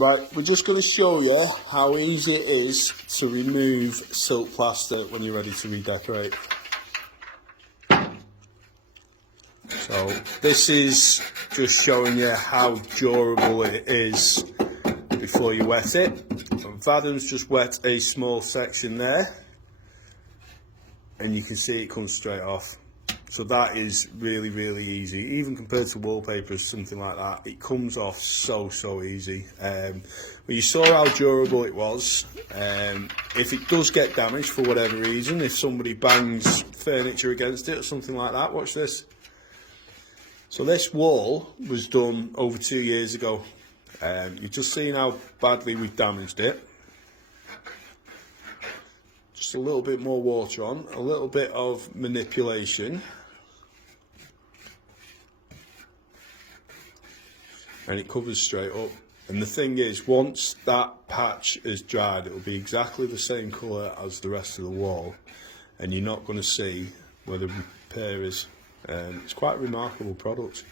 Right, we're just going to show you how easy it is to remove silk plaster when you're ready to redecorate. So this is just showing you how durable it is before you wet it. So Vadam's just wet a small section there, and you can see it comes straight off. So that is really, really easy. Even compared to wallpaper or something like that, it comes off so easy. But you saw how durable it was. If it does get damaged for whatever reason, if somebody bangs furniture against it or something like that, watch this. So this wall was done over 2 years ago. You've just seen how badly we've damaged it. Just a little bit more water on, a little bit of manipulation. And it covers straight up. And the thing is, once that patch is dried, it will be exactly the same colour as the rest of the wall, and you're not going to see where the repair is. It's quite a remarkable product.